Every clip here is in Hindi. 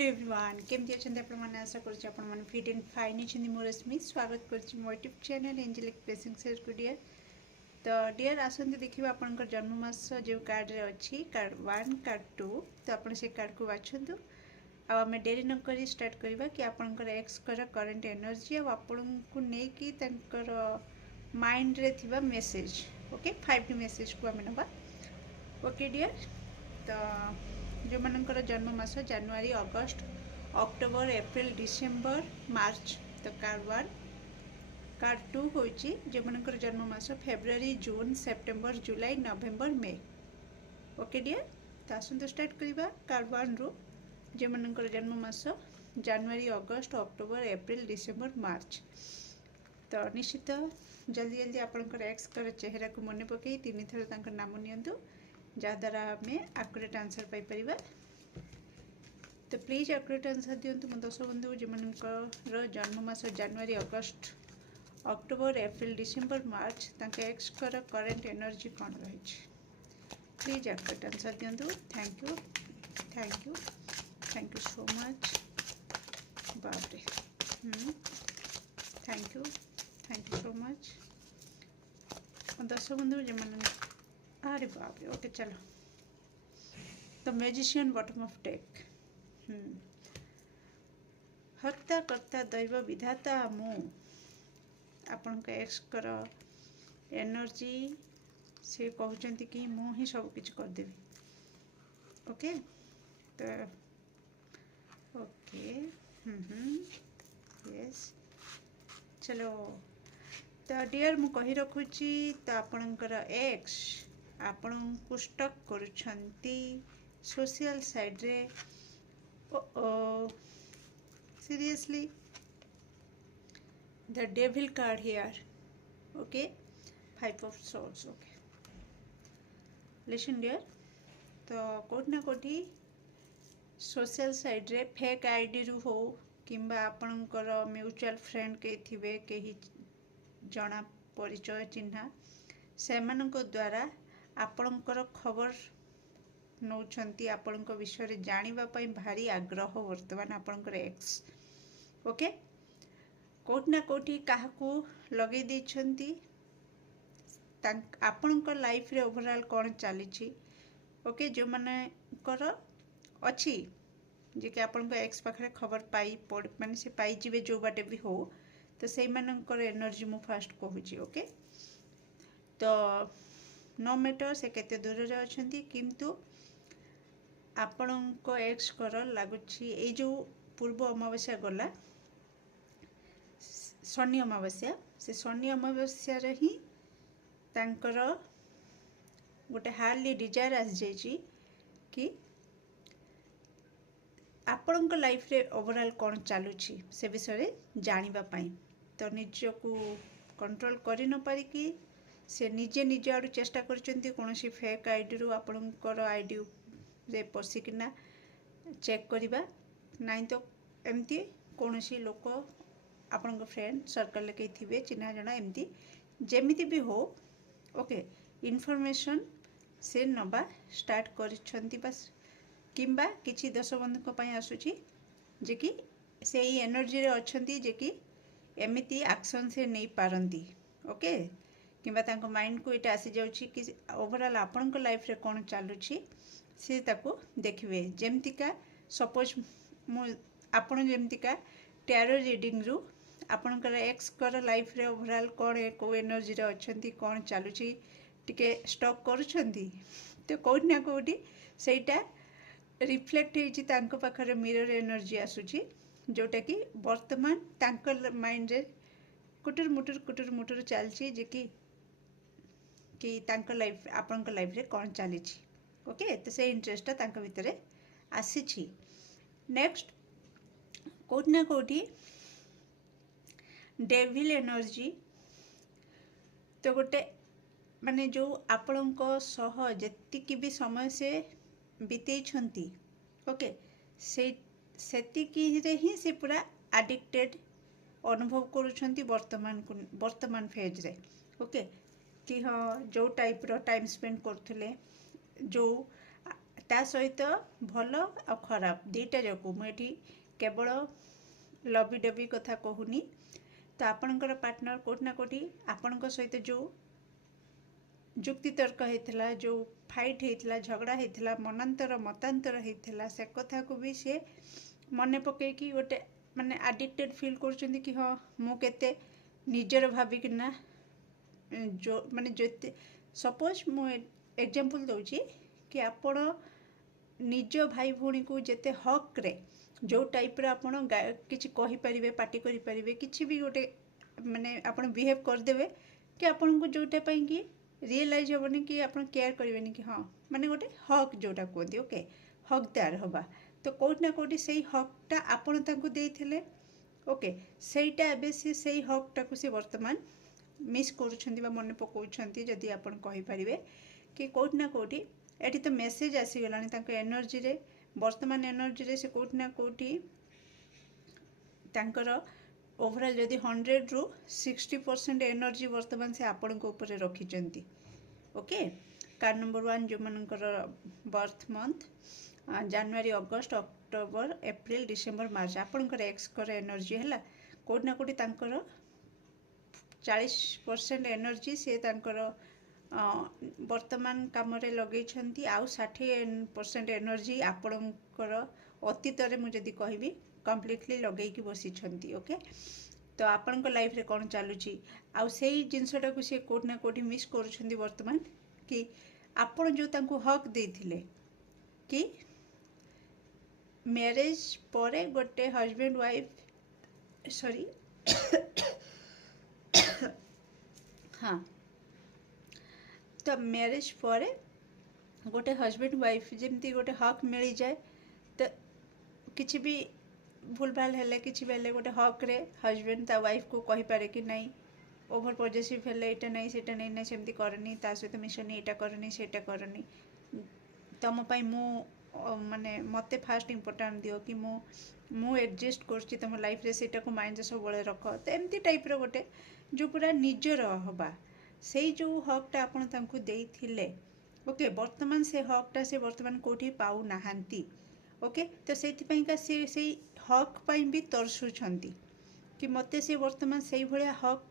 हेलो एवरीवन केमती अच्छा आपने आशा कर फिट एंड फाइन अच्छे मोर रश्मि स्वागत कर मो YouTube channel angelic blessing share dear. तो डियर आसते देखिए आपंकर जन्ममास जो कार्ड रे अच्छी कार्ड 1 कार्ड 2 तो आप कार्ड को बाछंतु आम डेरी नक स्टार्ट करवा कि आपंकर एक्स करंट एनर्जी आपन को लेकिन माइंड रे थिबा मेसेज ओके 5 मेसेज को आम नवा ओके डियर। तो जो मानकर जन्ममास जनवरी अगस्ट अक्टोबर एप्रिल डिसेम्बर मार्च तो कार्ड 1 कार्ड 2 हूँ जो मानकर जन्ममास February June September July November May okay dear. तो आसतु स्टार्ट करवा कार्ड 1 रु जो मानकर जन्ममास जनवरी अगस्ट अक्टोबर एप्रिल डिसेम्बर मार्च। तो निश्चित जल्दी जल्दी आपंकर एक्स कर चेहरा को मन पकई 3 थर नाम नियंतु जहाद्वारा आम आकुरेट आंसर पाइपर। तो प्लीज आकुरेट आंसर दिंतु मो दर्शक बंधु जो मानकर जन्ममास जनवरी August October April December March तांके एक्स कर करेंट एनर्जी कौन रही। प्लीज आकुरेट आंसर दिंतु। Thank you thank you thank you so much बापरे थैंक यू सो मच दर्शक बंधु जो मान अरे बाप रे ओके चलो। तो म्यूजिशियन बॉटम ऑफ डेक हत्या कर्ता दैव विधाता मु आपण एक्स कर एनर्जी से कहते कि मु ही सब किछ कर देवी ओके। तो ओके यस चलो। तो डियर मु कही रखुची तो आपणकर एक्स आपण को स्टक करुछंती सोशल साइड रे seriously the devil card here okay 5 of swords okay listen dear. तो कोठी ना कोठी सोशल साइड रे फेक आईडी रु हो किंबा आपणकर म्यूचुअल फ्रेंड के थिबे केही जना परिचय चिन्हा सेमानक द्वारा आपणकर खबर नौछंती आपणक विषय जानिबा पई भारी आग्रह वर्तमान आपणकर एक्स ओके कोठी ना कोठी काहाकू लगे दैछंती आपणकर लाइफ रे ओवरऑल कोन चलीछि ओके जो मानकर अछि जे कि आपणक एक्स पाखरे खबर पाई माने से पाई जिवे जो बाटे भी हो तो से मानकर एनर्जी मु फास्ट कहूची ओके। तो नो मैटर से केते दूर रे अछंती किंतु आपणक एक्स कर लागुची ए जो पूर्व अमावस्या गला शनि अमावस्या से शनि अमावस्या रे ही तांकर गोटे हार्डली डिजायर आस जाइची कि आपणक लाइफ रे ओवरऑल कौन चलुची से विषय जानिबा पाई। तो निजको कंट्रोल करि न पारिकी से निजे निज आड़ चेष्टा करचंती कोनोसी फेक आईडी रु आपणकर आईडी रे पसिकिना चेक करिबा नाइ तो एमती कोनोसी लोक आपणक फ्रेंड सर्कल ले के थिबे चिन्हा जणा एमती जेमिति भी हो ओके इनफॉरमेशन से नबा स्टार्ट करछंती बस किंबा किछि दश बंधु को पई आसुची जे कि से एनर्जी रे अछंती जे कि एमिति एक्शन से नहीं पारंती ओके किंबा तांको माइंड को इटा आसी जाउची कि ओवरऑल आपणक लाइफ रे कोन चालुची से ताको देखिबे जेमतिका सपोज मु आपण जेमतिका टैरो रीडिंग रु आपणकर एक्स कर लाइफ रे ओवरऑल कोन को एनर्जी रे अछंती कोन चालुची टिके स्टॉक करूछंती तो कोठी ना कोठी सेटा रिफ्लेक्ट होइची तांको पाखरे मिरर एनर्जी आसुची जोटा कि वर्तमान तांकर माइंड रे कुटुर मुटुर चलची जे कि तांकर लाइफ आपनकर लाइफ रे कोन चलीची ओके। तो से इंटरेस्ट तांको भितरे आसीची। नेक्स्ट कोठी ना कोठी डेविल एनर्जी तो गोटे माने जो आपणक सह जेतिकी भी समय से बीतई छंती ओके से सेतिकी रे ही से पूरा एडिक्टेड अनुभव करुछंती वर्तमान फेज रे ओके कि हाँ जो टाइप रो टाइम स्पेंड करथुले जो ତା ସହିତ ଭଲ ଆଉ ଖରାପ ଦୁଇଟା ଯାକୁ ମୁଁ ଏଠି କେବଳ ଲବି ଡବି କଥା କହୁନି। ତ ଆପଣଙ୍କର ପାର୍ଟନର କେଉଁଠି ନା କେଉଁଠି ଆପଣଙ୍କ ସହିତ ଯେଉଁ ଯୁକ୍ତିତର୍କ ହେଇଥିଲା, ଯେଉଁ ଫାଇଟ୍ ହେଇଥିଲା, ଝଗଡ଼ା ହେଇଥିଲା, ମତାନ୍ତର ହେଇଥିଲା, ସେ କଥାକୁ ବି ସେ ମନେ ପକେଇକି ଗୋଟେ ମାନେ ଆଡ଼ିକ୍ଟେଡ଼ ଫିଲ୍ କରୁଛନ୍ତି କି ହଁ ମୁଁ କେତେ ନିଜର ଭାବିକିନା ମାନେ ଯେତେ ସପୋଜ ମୁଁ ଏକ୍ଜାମ୍ପଲ୍ ଦେଉଛି କି ଆପଣ ନିଜ ଭାଇ ଭଉଣୀକୁ ଯେତେ ହକ୍ରେ ଯେଉଁ ଟାଇପ୍ର ଆପଣ କିଛି କହିପାରିବେ, ପାଟି କରିପାରିବେ, କିଛି ବି ଗୋଟେ ମାନେ ଆପଣ ବିହେଭ୍ କରିଦେବେ କି ଆପଣଙ୍କୁ ଯେଉଁଟା ପାଇଁ କି ରିଏଲାଇଜ୍ ହେବନି କି ଆପଣ କେୟାର କରିବେନି କି ହଁ ମାନେ ଗୋଟେ ହକ୍ ଯେଉଁଟା କୁହନ୍ତି, ଓକେ, ହକ୍ଦାର ହେବା। ତ କେଉଁଠି ନା କେଉଁଠି ସେଇ ହକ୍ଟା ଆପଣ ତାଙ୍କୁ ଦେଇଥିଲେ, ଓକେ, ସେଇଟା ଏବେ ସେଇ ହକ୍ଟାକୁ ସେ ବର୍ତ୍ତମାନ ମିସ୍ କରୁଛନ୍ତି ବା ମନେ ପକାଉଛନ୍ତି। ଯଦି ଆପଣ କହିପାରିବେ କି କେଉଁଠି ନା କେଉଁଠି ଏଠି ତ ମେସେଜ୍ ଆସିଗଲାଣି ତାଙ୍କ ଏନର୍ଜିରେ, ବର୍ତ୍ତମାନ ଏନର୍ଜିରେ ସେ କେଉଁଠି ନା କେଉଁଠି ତାଙ୍କର ଓଭରାଲ୍ ଯଦି 100ରୁ 60% ଏନର୍ଜି ବର୍ତ୍ତମାନ ସେ ଆପଣଙ୍କ ଉପରେ ରଖିଛନ୍ତି। ଓକେ, କାର୍ଡ଼ ନମ୍ବର 1 ଯେଉଁମାନଙ୍କର birth month January, August, October, April, December, March, ଆପଣଙ୍କର ଏକ୍ସଙ୍କର ଏନର୍ଜି ହେଲା କେଉଁଠି ନା କେଉଁଠି ତାଙ୍କର 40% ଏନର୍ଜି ସେ ତାଙ୍କର ବର୍ତ୍ତମାନ କାମରେ ଲଗେଇଛନ୍ତି, ଆଉ 60% ଏନର୍ଜି ଆପଣଙ୍କର ଅତୀତରେ ମୁଁ ଯଦି କହିବି କମ୍ପ୍ଲିଟଲି ଲଗେଇକି ବସିଛନ୍ତି। ଓକେ, ତ ଆପଣଙ୍କ ଲାଇଫରେ କ'ଣ ଚାଲୁଛି ଆଉ ସେଇ ଜିନିଷଟାକୁ ସେ କେଉଁଠି ନା କେଉଁଠି ମିସ୍ କରୁଛନ୍ତି ବର୍ତ୍ତମାନ, କି ଆପଣ ଯେଉଁ ତାଙ୍କୁ ହକ୍ ଦେଇଥିଲେ କି ମ୍ୟାରେଜ୍ ପରେ ଗୋଟେ ହଜବେଣ୍ଡ ୱାଇଫ୍ ସରି ହଁ, ତ ମ୍ୟାରେଜ୍ ପରେ ଗୋଟେ ହଜବେଣ୍ଡ ୱାଇଫ୍ ଯେମିତି ଗୋଟେ ହକ୍ ମିଳିଯାଏ, ତ କିଛି ବି ଭୁଲ ଭାଲ ହେଲେ କିଛି ବି ହେଲେ ଗୋଟେ ହକ୍ରେ ହଜବେଣ୍ଡ ତା ୱାଇଫ୍କୁ କହିପାରେ କି ନାଇଁ ଓଭର ପଜେସିଭ୍ ହେଲେ ଏଇଟା ନାହିଁ ସେଇଟା ନାହିଁ, ନା ସେମିତି କରନି, ତା ସହିତ ମିଶନି, ଏଇଟା କରନି ସେଇଟା କରନି, ତମ ପାଇଁ ମୁଁ ମାନେ ମୋତେ ଫାଷ୍ଟ ଇମ୍ପୋର୍ଟାଣ୍ଟ ଦିଅ, କି ମୁଁ ଏଡ଼ଜଷ୍ଟ କରୁଛି ତମ ଲାଇଫରେ, ସେଇଟାକୁ ମାଇଣ୍ଡରେ ସବୁବେଳେ ରଖ। ତ ଏମିତି ଟାଇପ୍ର ଗୋଟେ ଯେଉଁ ପୁରା ନିଜର ହେବା, ସେଇ ଯେଉଁ ହକ୍ଟା ଆପଣ ତାଙ୍କୁ ଦେଇଥିଲେ, ଓକେ, ବର୍ତ୍ତମାନ ସେ ହକ୍ଟା ସେ ବର୍ତ୍ତମାନ କେଉଁଠି ପାଉନାହାନ୍ତି। ଓକେ, ତ ସେଇଥିପାଇଁକା ସେ ସେଇ ହକ୍ ପାଇଁ ବି ତରସୁଛନ୍ତି କି ମୋତେ ସେ ବର୍ତ୍ତମାନ ସେଇଭଳିଆ ହକ୍,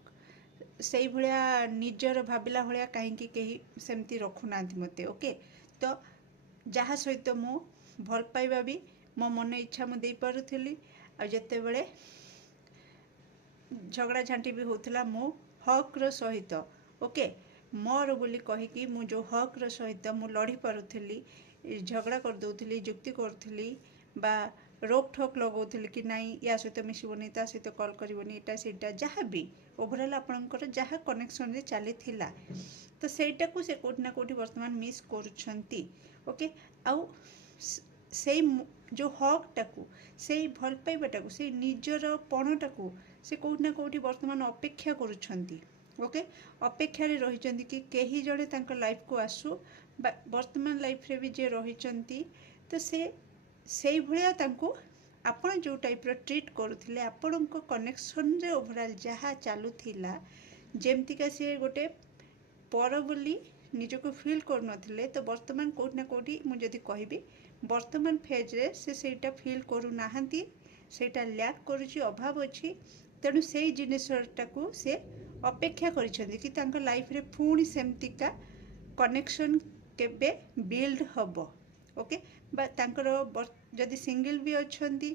ସେଇଭଳିଆ ନିଜର ଭାବିଲା ଭଳିଆ କାହିଁକି କେହି ସେମିତି ରଖୁନାହାନ୍ତି ମୋତେ। ଓକେ, ତ ଯାହା ସହିତ ମୁଁ ଭଲ ପାଇବା ବି ମୋ ମନ ଇଚ୍ଛା ମୁଁ ଦେଇପାରୁଥିଲି, ଆଉ ଯେତେବେଳେ ଝଗଡ଼ା ଝାଣ୍ଟି ବି ହେଉଥିଲା ମୁଁ ହକ୍ର ସହିତ, ଓକେ, ମୋର ବୋଲି କହିକି ମୁଁ ଯେଉଁ ହକ୍ର ସହିତ ମୁଁ ଲଢ଼ି ପାରୁଥିଲି, ଝଗଡ଼ା କରିଦେଉଥିଲି, ଯୁକ୍ତି କରୁଥିଲି ବା ରୋକ୍ ଠୋକ୍ ଲଗାଉଥିଲି କି ନାଇଁ ୟା ସହିତ ମିଶିବନି, ତା ସହିତ କଲ୍ କରିବନି, ଏଇଟା ସେଇଟା ଯାହା ବି ଓଭରାଲ୍ ଆପଣଙ୍କର ଯାହା କନେକ୍ସନରେ ଚାଲିଥିଲା, ତ ସେଇଟାକୁ ସେ କେଉଁଠି ନା କେଉଁଠି ବର୍ତ୍ତମାନ ମିସ୍ କରୁଛନ୍ତି। ଓକେ, ଆଉ ସେଇ ଯେଉଁ ହକ୍ଟାକୁ, ସେଇ ଭଲ ପାଇବାଟାକୁ, ସେଇ ନିଜର ପଣଟାକୁ ସେ କେଉଁଠି ନା କେଉଁଠି ବର୍ତ୍ତମାନ ଅପେକ୍ଷା କରୁଛନ୍ତି। ଓକେ, ଅପେକ୍ଷାରେ ରହିଛନ୍ତି କି କେହି ଜଣେ ତାଙ୍କ ଲାଇଫକୁ ଆସୁ, ବା ବର୍ତ୍ତମାନ ଲାଇଫରେ ବି ଯିଏ ରହିଛନ୍ତି, ତ ସେ ସେଇଭଳିଆ ତାଙ୍କୁ ଆପଣ ଯେଉଁ ଟାଇପ୍ର ଟ୍ରିଟ୍ କରୁଥିଲେ, ଆପଣଙ୍କ କନେକ୍ସନରେ ଓଭରାଲ୍ ଯାହା ଚାଲୁଥିଲା, ଯେମିତିକା ସିଏ ଗୋଟେ ପର ବୋଲି ନିଜକୁ ଫିଲ୍ କରୁନଥିଲେ, ତ ବର୍ତ୍ତମାନ କେଉଁଠି ନା କେଉଁଠି ମୁଁ ଯଦି କହିବି ବର୍ତ୍ତମାନ ଫେଜ୍ରେ ସେ ସେଇଟା ଫିଲ୍ କରୁନାହାନ୍ତି, ସେଇଟା ଲ୍ୟାକ୍ କରୁଛି, ଅଭାବ ଅଛି। ତେଣୁ ସେଇ ଜିନିଷଟାକୁ ସେ ଅପେକ୍ଷା କରିଛନ୍ତି କି ତାଙ୍କ ଲାଇଫରେ ପୁଣି ସେମିତିକା କନେକ୍ସନ୍ କେବେ ବିଲ୍ଡ ହେବ। ଓକେ, ବା ତାଙ୍କର ଯଦି ସିଙ୍ଗଲ୍ ବି ଅଛନ୍ତି,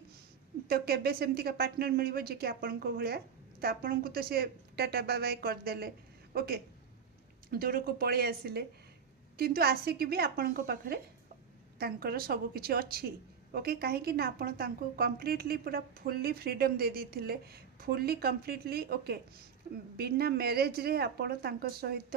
ତ କେବେ ସେମିତିକା ପାର୍ଟନର୍ ମିଳିବ ଯେ କି ଆପଣଙ୍କ ଭଳିଆ, ତ ଆପଣଙ୍କୁ ତ ସେ ଟାଟା ବାଏ ବାଏ କରିଦେଲେ, ଓକେ, ଦୂରକୁ ପଳେଇ ଆସିଲେ, କିନ୍ତୁ ଆସିକି ବି ଆପଣଙ୍କ ପାଖରେ ତାଙ୍କର ସବୁ କିଛି ଅଛି। ଓକେ, କାହିଁକି ନା ଆପଣ ତାଙ୍କୁ କମ୍ପ୍ଲିଟଲି ପୁରା ଫୁଲ୍ଲି ଫ୍ରିଡ଼ମ୍ ଦେଇ ଦେଇଥିଲେ, ଫୁଲ୍ଲି କମ୍ପ୍ଲିଟଲି, ଓକେ, ବିନା ମ୍ୟାରେଜ୍ରେ ଆପଣ ତାଙ୍କ ସହିତ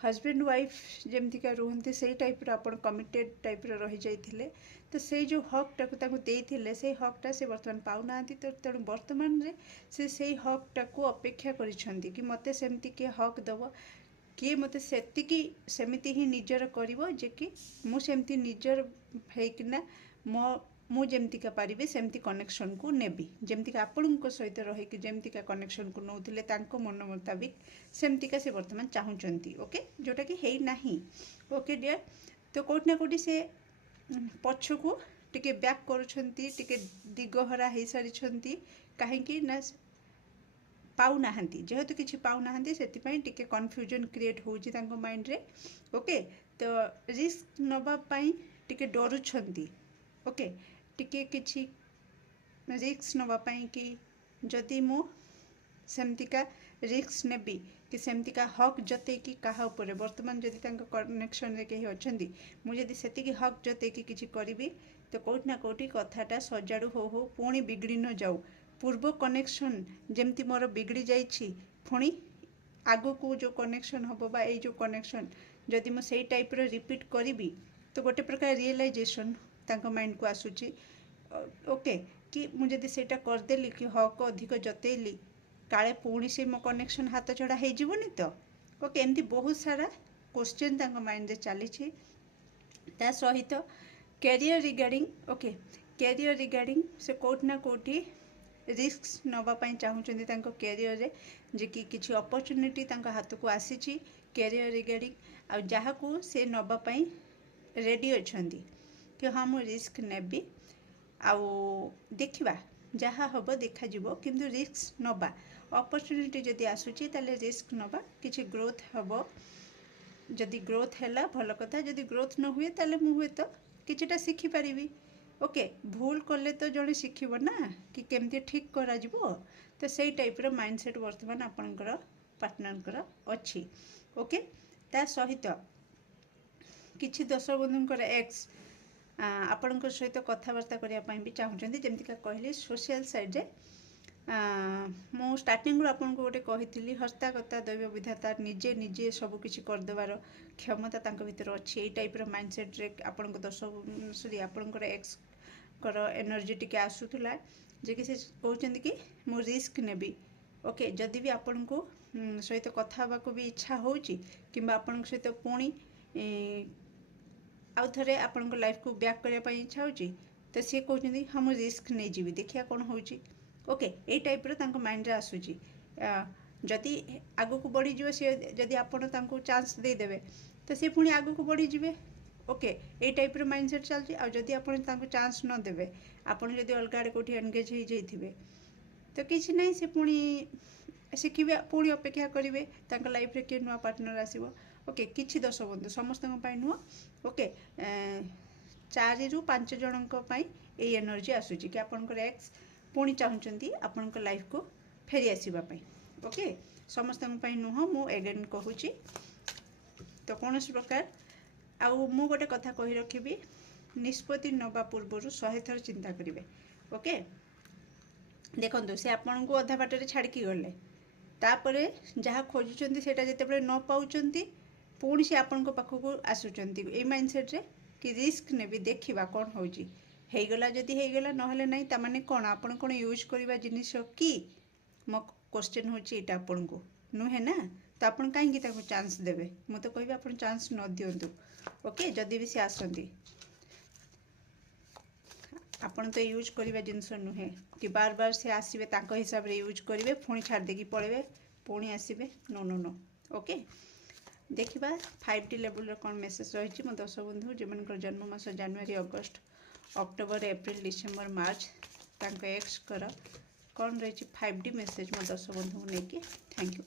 ହଜବେଣ୍ଡ ୱାଇଫ୍ ଯେମିତିକା ରୁହନ୍ତି ସେଇ ଟାଇପ୍ର ଆପଣ କମିଟେଡ଼ ଟାଇପ୍ର ରହିଯାଇଥିଲେ। ତ ସେଇ ଯେଉଁ ହକ୍ଟାକୁ ତାଙ୍କୁ ଦେଇଥିଲେ, ସେଇ ହକ୍ଟା ସେ ବର୍ତ୍ତମାନ ପାଉନାହାନ୍ତି। ତ ତେଣୁ ବର୍ତ୍ତମାନରେ ସେ ସେଇ ହକ୍ଟାକୁ ଅପେକ୍ଷା କରିଛନ୍ତି କି ମୋତେ ସେମିତି କିଏ ହକ୍ ଦେବ, କିଏ ମୋତେ ସେମିତି ହିଁ ନିଜର କରିବ, ଯେ କି ମୁଁ ସେମିତି ନିଜର ହେଇକିନା ମୁଁ ଯେମିତିକା ପାରିବି ସେମିତି କନେକ୍ସନ୍କୁ ନେବି, ଯେମିତିକା ଆପଣଙ୍କ ସହିତ ରହିକି ଯେମିତିକା କନେକ୍ସନ୍କୁ ନେଉଥିଲେ ତାଙ୍କ ମନ ମୁତାବିକ, ସେମିତିକା ସେ ବର୍ତ୍ତମାନ ଚାହୁଁଛନ୍ତି। ଓକେ, ଯେଉଁଟାକି ହେଇନାହିଁ। ଓକେ ଡିୟର୍, ତ କେଉଁଠି ନା କେଉଁଠି ସେ ପଛକୁ ଟିକେ ବ୍ୟାକ୍ କରୁଛନ୍ତି, ଟିକେ ଦିଗହରା ହେଇସାରିଛନ୍ତି। କାହିଁକି ନା ପାଉନାହାନ୍ତି, ଯେହେତୁ କିଛି ପାଉନାହାନ୍ତି ସେଥିପାଇଁ ଟିକେ କନଫ୍ୟୁଜନ୍ କ୍ରିଏଟ୍ ହେଉଛି ତାଙ୍କ ମାଇଣ୍ଡରେ। ଓକେ, ତ ରିସ୍କ ନେବା ପାଇଁ ଟିକେ ଡରୁଛନ୍ତି। ଓକେ, ଟିକେ କିଛି ରିସ୍କ ନେବା ପାଇଁ କି ଯଦି ମୁଁ ସେମିତିକା ରିସ୍କ ନେବି କି ସେମିତିକା ହକ୍ ଜତେଇକି କାହା ଉପରେ, ବର୍ତ୍ତମାନ ଯଦି ତାଙ୍କ କନେକ୍ସନରେ କେହି ଅଛନ୍ତି, ମୁଁ ଯଦି ସେତିକି ହକ୍ ଜତେଇକି କିଛି କରିବି ତ କେଉଁଠି ନା କେଉଁଠି କଥାଟା ସଜାଡ଼ୁ ହଉ ହଉ ପୁଣି ବିଗିଡ଼ି ନ ଯାଉ। ପୂର୍ବ କନେକ୍ସନ୍ ଯେମିତି ମୋର ବିଗିଡ଼ି ଯାଇଛି, ପୁଣି ଆଗକୁ ଯେଉଁ କନେକ୍ସନ୍ ହେବ ବା ଏଇ ଯେଉଁ କନେକ୍ସନ୍ ଯଦି ମୁଁ ସେଇ ଟାଇପ୍ର ରିପିଟ୍ କରିବି ତ ଗୋଟେ ପ୍ରକାର ରିଏଲାଇଜେସନ୍ ତାଙ୍କ ମାଇଣ୍ଡକୁ ଆସୁଛି। ଓକେ, କି ମୁଁ ଯଦି ସେଇଟା କରିଦେଲି କି ହକ୍ ଅଧିକ ଜତେଇଲି କାଳେ ପୁଣି ସେ ମୋ କନେକ୍ସନ୍ ହାତ ଛଡ଼ା ହେଇଯିବନି ତ। ଓକେ, ଏମିତି ବହୁତ ସାରା କ୍ୱେଶ୍ଚନ୍ ତାଙ୍କ ମାଇଣ୍ଡରେ ଚାଲିଛି। ତା ସହିତ career regarding, okay, career regarding ସେ କେଉଁଠି ନା କେଉଁଠି ରିସ୍କ ନେବା ପାଇଁ ଚାହୁଁଛନ୍ତି ତାଙ୍କ କ୍ୟାରିୟରରେ, ଯେ କି କିଛି ଅପରଚ୍ୟୁନିଟି ତାଙ୍କ ହାତକୁ ଆସିଛି କ୍ୟାରିୟର ରିଗାର୍ଡ଼ିଂ, ଆଉ ଯାହାକୁ ସେ ନେବା ପାଇଁ ରେଡ଼ି ଅଛନ୍ତି କି ହଁ ମୁଁ ରିସ୍କ ନେବି, ଆଉ ଦେଖିବା ଯାହା ହେବ ଦେଖାଯିବ, କିନ୍ତୁ ରିସ୍କ ନେବା। ଅପରଚ୍ୟୁନିଟି ଯଦି ଆସୁଛି ତାହେଲେ ରିସ୍କ ନେବା, କିଛି ଗ୍ରୋଥ୍ ହେବ। ଯଦି ଗ୍ରୋଥ୍ ହେଲା ଭଲ କଥା, ଯଦି ଗ୍ରୋଥ୍ ନ ହୁଏ ତାହେଲେ ମୁଁ ହୁଏତ କିଛିଟା ଶିଖିପାରିବି। ଓକେ, ଭୁଲ କଲେ ତ ଜଣେ ଶିଖିବ ନା, କି କେମିତି ଠିକ୍ କରାଯିବ। ତ ସେଇ ଟାଇପ୍ର ମାଇଣ୍ଡସେଟ୍ ବର୍ତ୍ତମାନ ଆପଣଙ୍କର ପାର୍ଟନରଙ୍କର ଅଛି। ଓକେ, ତା ସହିତ କିଛି ଦର୍ଶକ ବନ୍ଧୁଙ୍କର ଏକ୍ସ ଆପଣଙ୍କ ସହିତ କଥାବାର୍ତ୍ତା କରିବା ପାଇଁ ବି ଚାହୁଁଛନ୍ତି। ଯେମିତିକା କହିଲି ସୋସିଆଲ ସାଇଡ଼୍ରେ ମୁଁ ଷ୍ଟାର୍ଟିଂରୁ ଆପଣଙ୍କୁ ଗୋଟେ କହିଥିଲି, ହସ୍ତାକତା ଦୈବ ବିଧାତା ନିଜେ ନିଜେ ସବୁକିଛି କରିଦେବାର କ୍ଷମତା ତାଙ୍କ ଭିତରେ ଅଛି। ଏଇ ଟାଇପ୍ର ମାଇଣ୍ଡସେଟ୍ରେ ଆପଣଙ୍କ ଆପଣଙ୍କର ଏକ୍ସଙ୍କର ଏନର୍ଜି ଟିକେ ଆସୁଥିଲା, ଯେ କି ସେ କହୁଛନ୍ତି କି ମୁଁ ରିସ୍କ ନେବି। ଓକେ, ଯଦି ବି ଆପଣଙ୍କୁ ସହିତ କଥା ହେବାକୁ ବି ଇଚ୍ଛା ହେଉଛି, କିମ୍ବା ଆପଣଙ୍କ ସହିତ ପୁଣି ଆଉ ଥରେ ଆପଣଙ୍କ ଲାଇଫକୁ ବ୍ୟାକ୍ କରିବା ପାଇଁ ଇଚ୍ଛା ହେଉଛି, ତ ସିଏ କହୁଛନ୍ତି ହଁ ମୁଁ ରିସ୍କ ନେଇଯିବି, ଦେଖିବା କ'ଣ ହେଉଛି। ଓକେ, ଏଇ ଟାଇପ୍ର ତାଙ୍କ ମାଇଣ୍ଡରେ ଆସୁଛି। ଯଦି ଆଗକୁ ବଢ଼ିଯିବ, ସିଏ ଯଦି ଆପଣ ତାଙ୍କୁ ଚାନ୍ସ ଦେଇଦେବେ ତ ସିଏ ପୁଣି ଆଗକୁ ବଢ଼ିଯିବେ। ଓକେ, ଏଇ ଟାଇପ୍ର ମାଇଣ୍ଡସେଟ୍ ଚାଲିଛି। ଆଉ ଯଦି ଆପଣ ତାଙ୍କୁ ଚାନ୍ସ ନ ଦେବେ, ଆପଣ ଯଦି ଅଲଗା ଆଡ଼େ କେଉଁଠି ଏନଗେଜ୍ ହେଇଯାଇଥିବେ ତ କିଛି ନାହିଁ, ସେ ପୁଣି ଶିଖିବେ, ପୁଣି ଅପେକ୍ଷା କରିବେ ତାଙ୍କ ଲାଇଫ୍ରେ କିଏ ନୂଆ ପାର୍ଟନର ଆସିବ। ଓକେ, କିଛି ଦର୍ଶକ ବନ୍ଧୁ, ସମସ୍ତଙ୍କ ପାଇଁ ନୁହଁ। ଓକେ, 4ରୁ 5 ଜଣଙ୍କ ପାଇଁ ଏଇ ଏନର୍ଜି ଆସୁଛି କି ଆପଣଙ୍କର ଏକ୍ସ ପୁଣି ଚାହୁଁଛନ୍ତି ଆପଣଙ୍କ ଲାଇଫକୁ ଫେରି ଆସିବା ପାଇଁ। ଓକେ, ସମସ୍ତଙ୍କ ପାଇଁ ନୁହଁ, ମୁଁ ଏଗେନ୍ କହୁଛି। ତ କୌଣସି ପ୍ରକାର, ଆଉ ମୁଁ ଗୋଟେ କଥା କହି ରଖିବି, ନିଷ୍ପତ୍ତି ନେବା ପୂର୍ବରୁ 100 ଥର ଚିନ୍ତା କରିବେ। ଓକେ, ଦେଖନ୍ତୁ ସେ ଆପଣଙ୍କୁ ଅଧା ବାଟରେ ଛାଡ଼ିକି ଗଲେ, ତାପରେ ଯାହା ଖୋଜୁଛନ୍ତି ସେଇଟା ଯେତେବେଳେ ନ ପାଉଛନ୍ତି ପୁଣି ସେ ଆପଣଙ୍କ ପାଖକୁ ଆସୁଛନ୍ତି ଏଇ ମାଇଣ୍ଡସେଟ୍ରେ କି ରିସ୍କ ନେବି, ଦେଖିବା କ'ଣ ହେଉଛି। ହେଇଗଲା ଯଦି ହେଇଗଲା, ନହେଲେ ନାହିଁ। ତାମାନେ କ'ଣ ଆପଣ କ'ଣ ୟୁଜ୍ କରିବା ଜିନିଷ କି? ମୋ କ୍ୱେଶ୍ଚନ୍ ହେଉଛି ଏଇଟା ଆପଣଙ୍କୁ, ନୁହେଁ ନା? ତ ଆପଣ କାହିଁକି ତାଙ୍କୁ ଚାନ୍ସ ଦେବେ? ମୁଁ ତ କହିବି ଆପଣ ଚାନ୍ସ ନ ଦିଅନ୍ତୁ। ଓକେ, ଯଦି ବି ସେ ଆସନ୍ତି, ଆପଣ ତ ୟୁଜ୍ କରିବା ଜିନିଷ ନୁହେଁ କି ବାର ବାର ସେ ଆସିବେ ତାଙ୍କ ହିସାବରେ ୟୁଜ୍ କରିବେ, ପୁଣି ଛାଡ଼ି ଦେଇକି ପଳେଇବେ, ପୁଣି ଆସିବେ। No no no. ଓକେ, ଦେଖିବା 5D ଲେବୁଲ୍ର କ'ଣ ମେସେଜ୍ ରହିଛି ମୋ ଦର୍ଶକ ବନ୍ଧୁ ଯେଉଁମାନଙ୍କର ଜନ୍ମ ମାସ January, August, October, April, December, March, ତାଙ୍କ ଏକ୍ସଙ୍କର କ'ଣ ରହିଛି 5D ମେସେଜ୍ ମୋ ଦର୍ଶକ ବନ୍ଧୁଙ୍କୁ ନେଇକି। Thank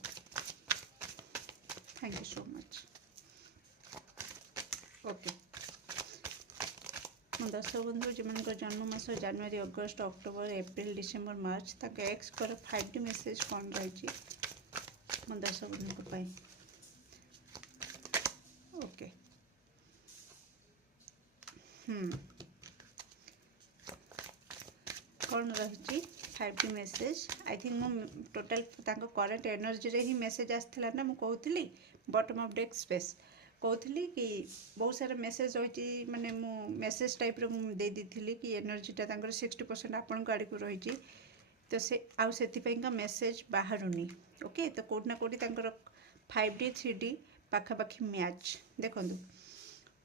you so much. Okay, ମୋ ଦର୍ଶକ ବନ୍ଧୁ ଯେଉଁମାନଙ୍କର ଜନ୍ମ ମାସ January, August, October, April, December, March, ତାଙ୍କ ଏକ୍ସଙ୍କର 5D ମେସେଜ୍ କ'ଣ ରହିଛି ମୋ ଦର୍ଶକ ବନ୍ଧୁଙ୍କ ପାଇଁ। ଓକେ, କ'ଣ ରହିଛି 5D ମେସେଜ୍? ଆଇ ଥିଙ୍କ ମୁଁ ଟୋଟାଲ୍ ତାଙ୍କ କରେଣ୍ଟ ଏନର୍ଜିରେ ହିଁ ମେସେଜ୍ ଆସିଥିଲା ନା। ମୁଁ କହୁଥିଲି ବଟମ୍ ଅଫ୍ ଡେକ୍ ସ୍ପେସ୍, କହୁଥିଲି କି ବହୁତ ସାରା ମେସେଜ୍ ରହିଛି, ମାନେ ମୁଁ ମେସେଜ୍ ଟାଇପ୍ର ମୁଁ ଦେଇଥିଲି କି ଏନର୍ଜିଟା ତାଙ୍କର 60% ଆପଣଙ୍କ ଆଡ଼କୁ ରହିଛି। ତ ସେ ଆଉ ସେଥିପାଇଁକା ମେସେଜ୍ ବାହାରୁନି। ଓକେ, ତ କେଉଁଠି ନା କେଉଁଠି ତାଙ୍କର 5D 3D ପାଖାପାଖି ମ୍ୟାଚ୍। ଦେଖନ୍ତୁ,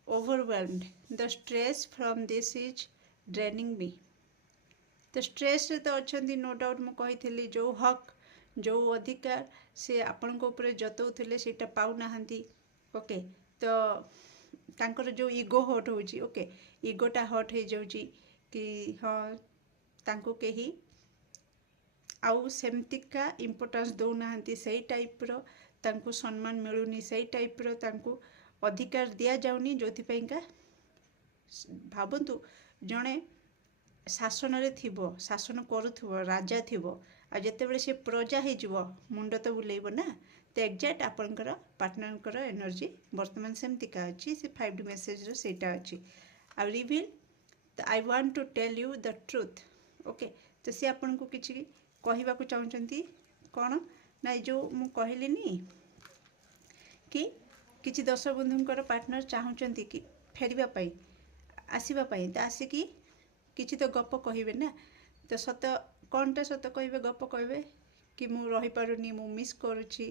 overwhelmed, the stress from this is draining me। ତ ଷ୍ଟ୍ରେସ୍ରେ ତ ଅଛନ୍ତି, ନୋ ଡାଉଟ୍। ମୁଁ କହିଥିଲି ଯେଉଁ ହକ୍, ଯେଉଁ ଅଧିକାର ସେ ଆପଣଙ୍କ ଉପରେ ଜତଉଥିଲେ ସେଇଟା ପାଉନାହାନ୍ତି। ଓକେ, ତ तांकर जो इगो हट होची ओके इगोटा हट हो जाउची कि हाँ तांको केही आउ सेमतिका इम्पोर्टान्स दौना से टाइप्र तांको सम्मान मिलूनी से टाइप्र तांको अधिकार दिया जाउनी जोथिपाइंका भावन्तु जणे शासन रे थिबो शासन करूथुबो राजा थिबो आ जेतेबेले से प्रजा हे जिवो मुंड तो बुलेइबो ना तो एक्जाक्ट आपनकर पार्टनरकर एनर्जी वर्तमान सेमतिका अछि से 5D मेसेज रो सेटा अछि आ रिवील तो I want to tell you the truth okay तो से आपन को किछि कहबा को चाहउचंती कोन ना जो मु कहलिनी कि किछि दर्शक बंधुंकर पार्टनर चाहउचंती कि फेरिबा पई आसीबा पई त आसी कि तो गप कहे ना तो सत कौनटा सत कहे गप कहे कि मु रही पारुनी मु मिस करुछि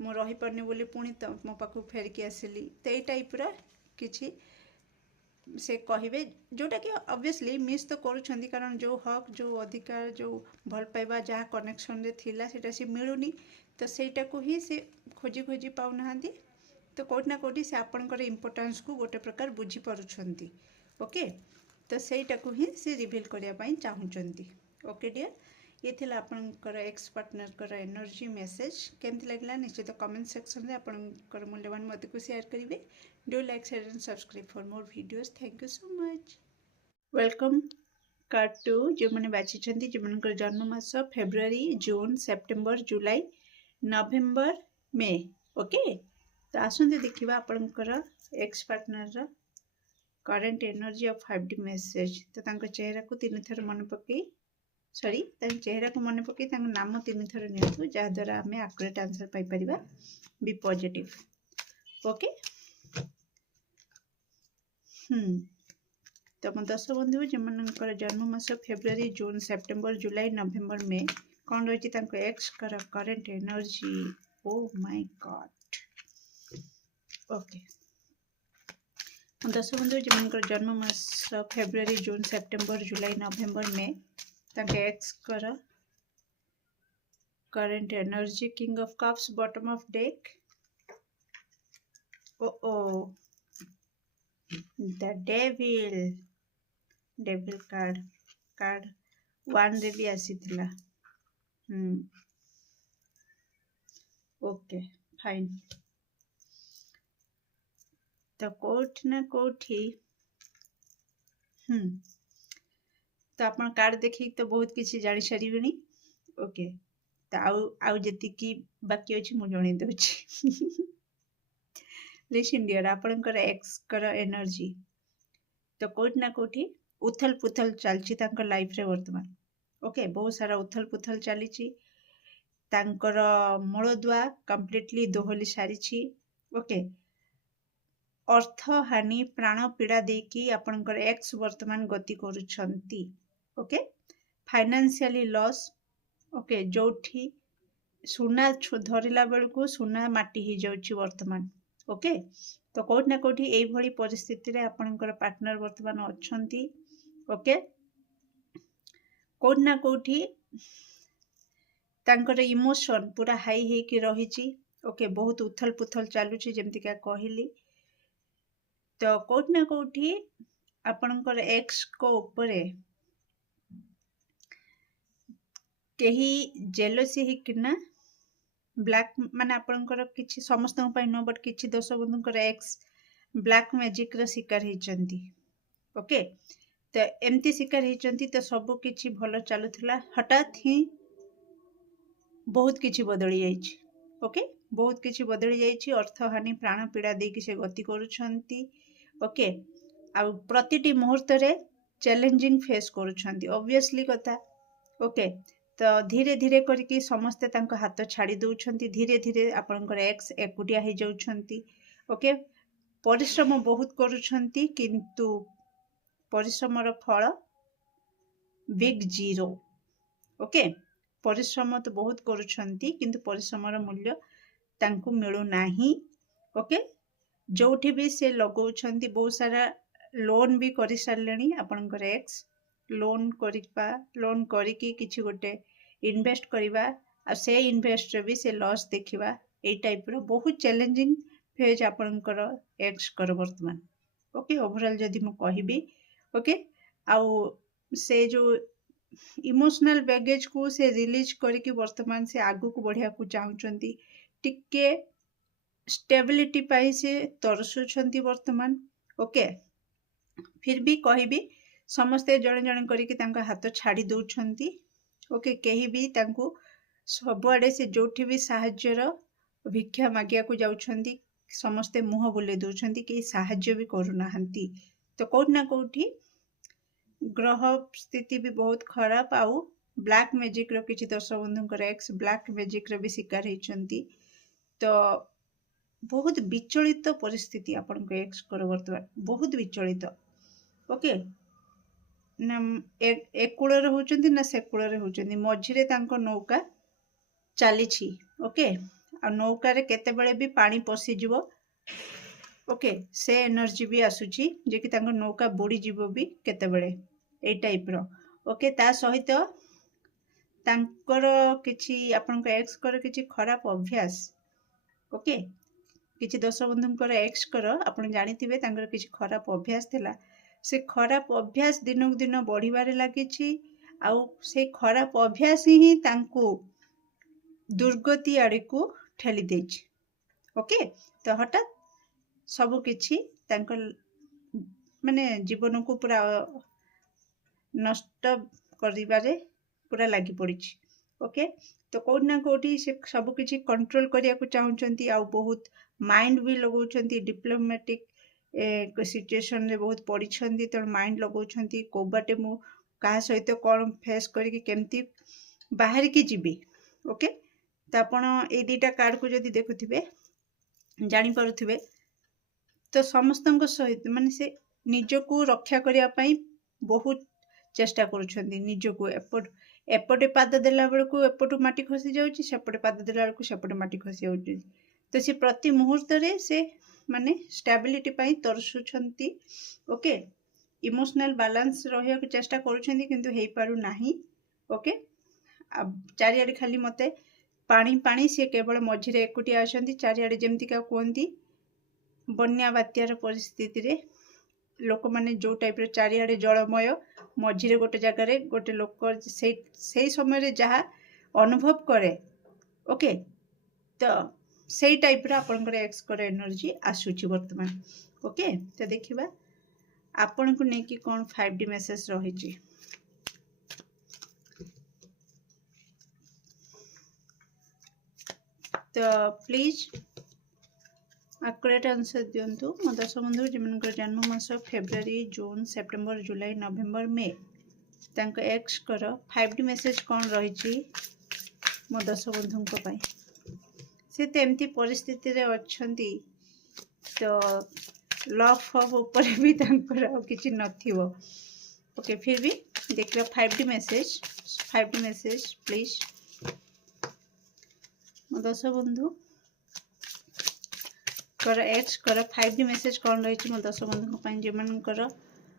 मु रही पारुनी बोली पुणी तो मो पाखु फेरिकी आसिली तो ये टाइप्र किछि से कहे जोटा कि ऑब्वियसली मिस तो करुछंती कारण जो हक जो अधिकार जो भल पाइबा जहाँ कनेक्शन रे थिला सेटा से मिलुनी तो सेटा को ही से खोजी खोजी पाउ नहांती तो कोठी ना कोठी से आपनकर इम्पोर्टेंस को गोटे प्रकार बुझी पारुछंती ओके तो सेटा को ही से रिवील करिया पई चाहूचंती ओके डियर ये थिला आपनकर एक्स पार्टनर कर एनर्जी मेसेज केमति लागला निश्चित कमेंट सेक्शन रे आपनकर मूल्यवान मत को शेयर करिवे do like share and subscribe for more videos thank you so much welcome card two जो मैंने बाछिछंती जो मनकर जन्म मास February June September July November May okay तो आसंते देखिबा आपनकर एक्स पार्टनर रा current energy of 5D message तो तांको चेहरा को 3 थर मन पकई सॉरी तांको चेहरा को मन पकई तांको नाम 3 थर नियतु जा द्वारा हमें एक्यूरेट आंसर पाई परिबा बी पॉजिटिव ओके तो मो दर्शक बंधु जमनकर जन्म मास February June September July November मे कौन रही तांको एक्स कर current energy oh my God okay दर्शक बंधु जमनकर जन्म मास February June September July November में तांके एक्स कर current energy king of cups bottom of deck ओ द डेविल कार्ड 1 रे भी आसीथिला ओके फाइन तो कोठी ना कोठी तो आपन कार्ड देखि तो बहुत किसी जानी सारिबेनी ओके तो आउ जति की बाकी अछि मु जणी दोछि लिसन डियर आपनकर एक्स कर एनर्जी तो कोठी ना कोठी उथल पुथल चलछि तांकर लाइफ रे वर्तमान ओके बहुत सारा उथल पुथल चलीछि तांकर मूलदुआ कंप्लीटली दोहली सारिछि ओके अर्थ हानि प्राण पीड़ा देकी आपनकर एक्स वर्तमान गति करूछंती ओके फाइनेंशियली लॉस ओके जोठी सुना धरिला बेलू सुना माटी ही जाउछि वर्तमान ओके तो कोठी ना कोठी एई भली परिस्थिति रे आपनकर पार्टनर वर्तमान अछंती ओके कोठी ना कोठी तांकर इमोशन पूरा हाई हे कि रहिछि ओके बहुत उथल पुथल चालुछि जेमति का कहली तो कोठी ना कोठी आपनकर एक्स को ऊपर केही जेलसी ही किना ब्लैक माने आपनकर किछि समस्त पई न बट किछि दर्शक बंधुकर एक्स ब्लैक मैजिक रो शिकार हिचंती ओके तो एमती शिकार हिचंती तो सब किछि भलो चालुथला हठात ही बहुत किछि बदली जाइछि ओके बहुत किछि बदली जाइछि अर्थ हानि प्राण पीड़ा देकी से गति करूछंती ओके आ प्रतिटी मुहूर्त रे चैलेंजिंग फेस करूछंती ऑब्वियसली कथा ओके तो धीरे धीरे करके समस्ते तांको हाथ छाड़ी दउछंती धीरे धीरे आपनकर एक्स एकुटिया हे जाउछंती ओके परिश्रम बहुत करूछंती किंतु परिश्रमर फल बिग जीरो ओके परिश्रम तो बहुत करूछंती किंतु परिश्रमर मूल्य तांको मिलु नाही ओके जोठी भी से लगौछंती बहुत सारा लोन भी करि सारलेनी आपनकर एक्स लोन करिकी किछि गोटे इन्वेस्ट करिबा आ से इन्वेस्ट रे भी से लॉस देखिबा ए टाइप रो बहुत चैलेंजिंग फेज आपनकर एक्स कर वर्तमान ओके ओवरऑल जदि मु कहबी ओके आउ से जो इमोशनल बैगेज को से रिलीज करके वर्तमान से आगु को बढ़िया को चाहूचंती टिके स्टेबिलिटी पाई से तरसुछंती वर्तमान ओके फिर भी कहबी समस्ते जड़े जड़े करके तांका हाथ छाड़ी दउछंती ओके कहीं भी तांको सबुआड़े से जोठी भी साहाज्यर भिक्षा मागिया को जाउछंती समस्ते मुह बुले दउछंती कि साहाज्य भी करूनाहांती तो कोठी ना कोठी ग्रह स्थिति भी बहुत खराब आउ ब्लैक मैजिक रो किछि दर्शक बंधुंकर एक्स ब्लैक मैजिक रो भी शिकार हेचंती तो बहुत विचलित परिस्थिति आपण को एक्स कर वर्तमान बहुत विचलित ओके ना एक कूल होचंती ना से कूल होचंती मझिरे तांको नौका चलीछि ओके आ नौका रे केते बेले भी पानी पसी जिवो ओके से एनर्जी भी आसुची जे कि तांको नौका बुड़ी जिवो भी केते बेले ए टाइप रो ओके ता सहित तांकर किछि आपन को एक्स कर किछि खराब अभ्यास ओके किछि दर्शक बंधुंकर एक्स कर आपण जानिथिबे तांकर किछि खराब अभ्यास थिला से खराब अभ्यास दिनक दिन बढ़िबारे लागिछि आउ से खराब अभ्यास ही तांको दुर्गति आड़ी को ठेली देछि ओके तो हठात सब किछि तांकर माने जीवन को पूरा नष्ट करिबारे पूरा लागि पड़िछि ओके तो कोठी ना कोठी से सब किछि कंट्रोल करिया को चाहउचंती आ बहुत माइंड भी लगाउचंती डिप्लोमेटिक सिचुएशन रे बहुत पड़िछंती तो माइंड लगाउचंती को बाटे मु का सहित कोन फेस करके केमती बाहर की जीबी ओके तो आपण ए दीटा कार्ड को जदी देखुथिबे जानि पारुथिबे तो समस्तଙ୍କ सहित माने से निजको रक्षा करिया पई बहुत चेष्टा करूछंती निजको एपटे पाद देला बेल को एपटू माटी खसी जाउची सेपटे पाद देला बेल को सेपटे माटी खसी जाउची तो से प्रति मुहूर्त रे से माने स्टेबिलिटी पई तरसुछंती ओके इमोशनल बैलेंस रहिया को चेष्टा करूछंती किंतु हेई पारु नाही ओके चारियाडे खाली मते पानी पानी से केवल मझिरे एकुटी आछंती चारियाडे जेमती का कोंती बन्या बात्यार परिस्थिति रे लोक माने जो टाइप रे चारियाडे जलमय मझिरे गोटे जगह रे गोटे लोक से समय रे जहा अनुभव करे ओके तो सेई टाइप रे आपनकर एक्स कर एनर्जी आसुची वर्तमान ओके तो देखिबा आपन को नेकी कोन 5D मेसेज रहिची तो प्लीज एक्यूरेट आंसर दियंतु मो दर्शक बंधु जिमनकर जन्म मास February June September July November मे तांको एक्स कर 5D मेसेज कौन रही मो दर्शक बंधुंको पाई से तेमती परिस्थिति रे अछंती तो लव फव ऊपर भी तांकर किछि नथिवो ओके फिर भी देखला 5D मेसेज प्लीज मो दर्शक बंधु कर एक्स कर 5D मेसेज कौन रही मो दर्शक बंधु जो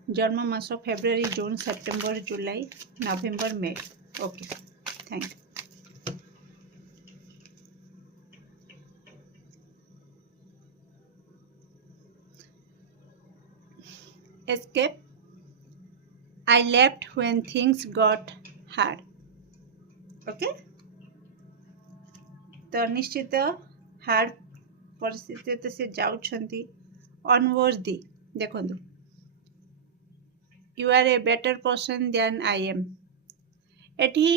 जन्म मास February June September July November May okay thank you escape I left when things got hard okay तो निश्चित हार्ड परिस्थिति तो से जाउछंती अनवर्दी देखंतु you are a better person than I am एठी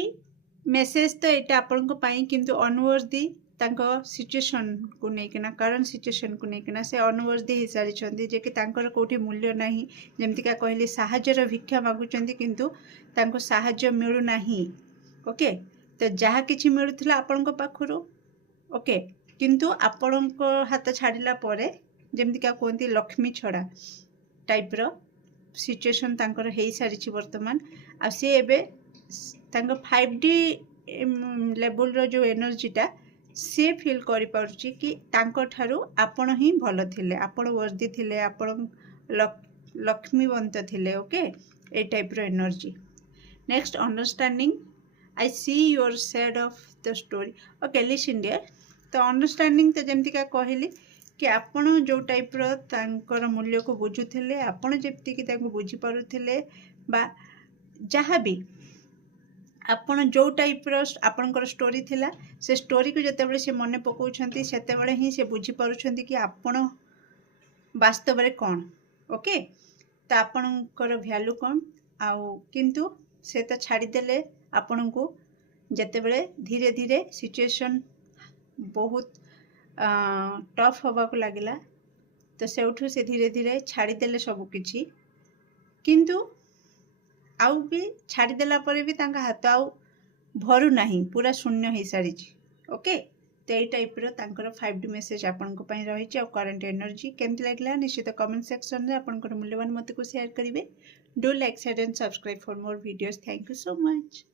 मेसेज तो एटा आपन को पाई किंतु अनवर्दी तांको सिचुएशन को नेकिना करंट सिचुएशन को नेकिना से अनवर्दी ही सारी छंती जे कि तांकर कोठी मूल्य नाही जेमति का कहली सहायर भिक्षा मागुचंती किंतु तांको सहाय्य मिलु नाही ओके तो जहा किछि मिलुथिला आपन को पाखरो ओके किंतु आपण को हाथ छाड़िला परे जेमति का कोंती लक्ष्मी छड़ा टाइप रो सिचुएशन तांकर हेई सारिछि वर्तमान आ से एबे तांको 5D लेवल रो जो एनर्जीटा से फील करि पारुछि कि तांको ठारू आपण ही भलो थिले आपण वर्दी थिले आपण लक्ष्मीवंत थिले ओके ए टाइप रो energy next understanding I see your side of the story okay listen dear तो अंडरस्टैंडिंग तो जेमती का कहली कि आपण जो टाइप रो तांकर मूल्य को बुझुथिले आपण जेतिकी तांको बुझी पारुथिले बा जहाँ भी ଆପଣ ଯେଉଁ ଟାଇପ୍ର ଆପଣଙ୍କର ଷ୍ଟୋରି ଥିଲା ସେ ଷ୍ଟୋରିକୁ ଯେତେବେଳେ ସେ ମନେ ପକାଉଛନ୍ତି ସେତେବେଳେ ହିଁ ସେ ବୁଝିପାରୁଛନ୍ତି କି ଆପଣ ବାସ୍ତବରେ କ'ଣ ଓକେ ତ ଆପଣଙ୍କର ଭ୍ୟାଲୁ କ'ଣ ଆଉ କିନ୍ତୁ ସେ ତ ଛାଡ଼ିଦେଲେ ଆପଣଙ୍କୁ ଯେତେବେଳେ ଧୀରେ ଧୀରେ ସିଚୁଏସନ୍ ବହୁତ ଟଫ୍ ହେବାକୁ ଲାଗିଲା ତ ସେଇଠୁ ସେ ଧୀରେ ଧୀରେ ଛାଡ଼ିଦେଲେ ସବୁକିଛି କିନ୍ତୁ ଆଉ ବି ଛାଡ଼ିଦେଲା ପରେ ବି ତାଙ୍କ ହାତ ଆଉ ଭରୁ ନାହିଁ ପୁରା ଶୂନ୍ୟ ହେଇସାରିଛି ଓକେ ତ ଏଇ ଟାଇପ୍ର ତାଙ୍କର 5D ମେସେଜ୍ ଆପଣଙ୍କ ପାଇଁ ରହିଛି ଆଉ କରେଣ୍ଟ ଏନର୍ଜି କେମିତି ଲାଗିଲା ନିଶ୍ଚିତ କମେଣ୍ଟ ସେକ୍ସନରେ ଆପଣଙ୍କର ମୂଲ୍ୟବାନ ମତକୁ ସେୟାର କରିବେ do like share and subscribe for more videos thank you so much